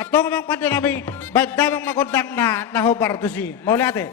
Atong mang pande nami ba't damang magundang na nahubar to si. Mauli ate.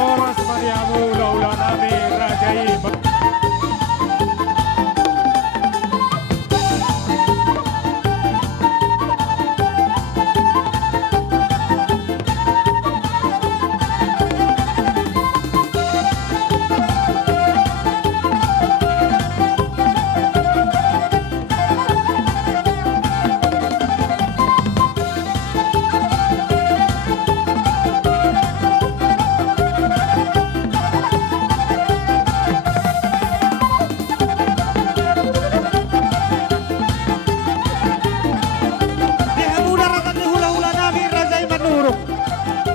Oras Mariamu ula-ula nami Rajai. Di hamuna ratan ni hula-hula nami Rajai manurok.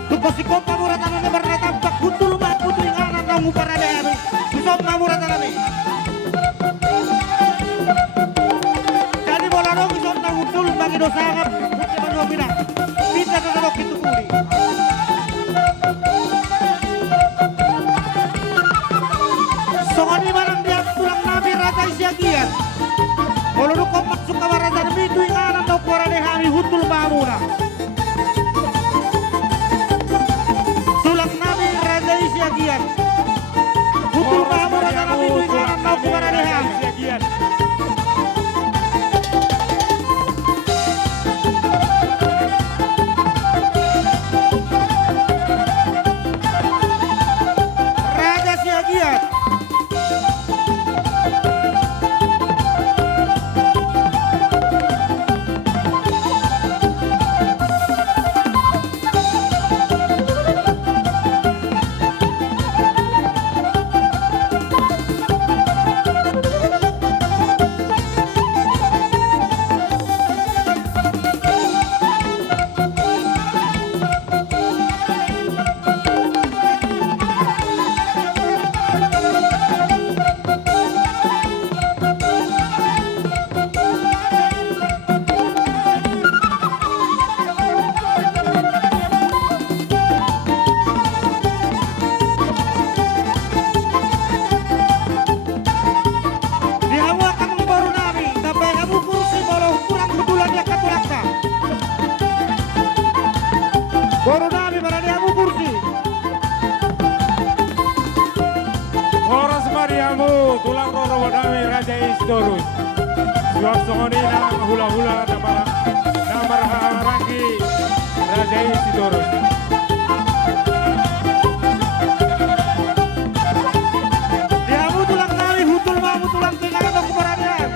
Tupasiko pamuratan nami bernatampak kutul mat putu inganan na ngupara na nami. Susok pamuratan nami. Jadi bola dong isok na kutul bagi dosa ngap. Putih manuwa pina. Pindah ke dalam itu kuri. Songani barang dia tulang nami Rajai siagian. Kalau lu kompak suka warasan itu inganan na ngupara na kami hutul mamuna. Tulang nami Rajai siagian. Hutul mamuna na kami itu inganan na ngupara na kami. Siagian. Raja siagian. Dihawakan ng baru nami, tapay kamu kursi bolo kurang kebetulan ya katulakta. Baru nami para dihamu kursi. Oras Mariamu tulang roro nami Rajai Sidorus. Suap songoni na hula-hula namar harangi Rajai Sidorus. Dihamu tulang nami, hutul mamu tulang tinggal atau keberanian.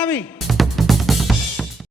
nami.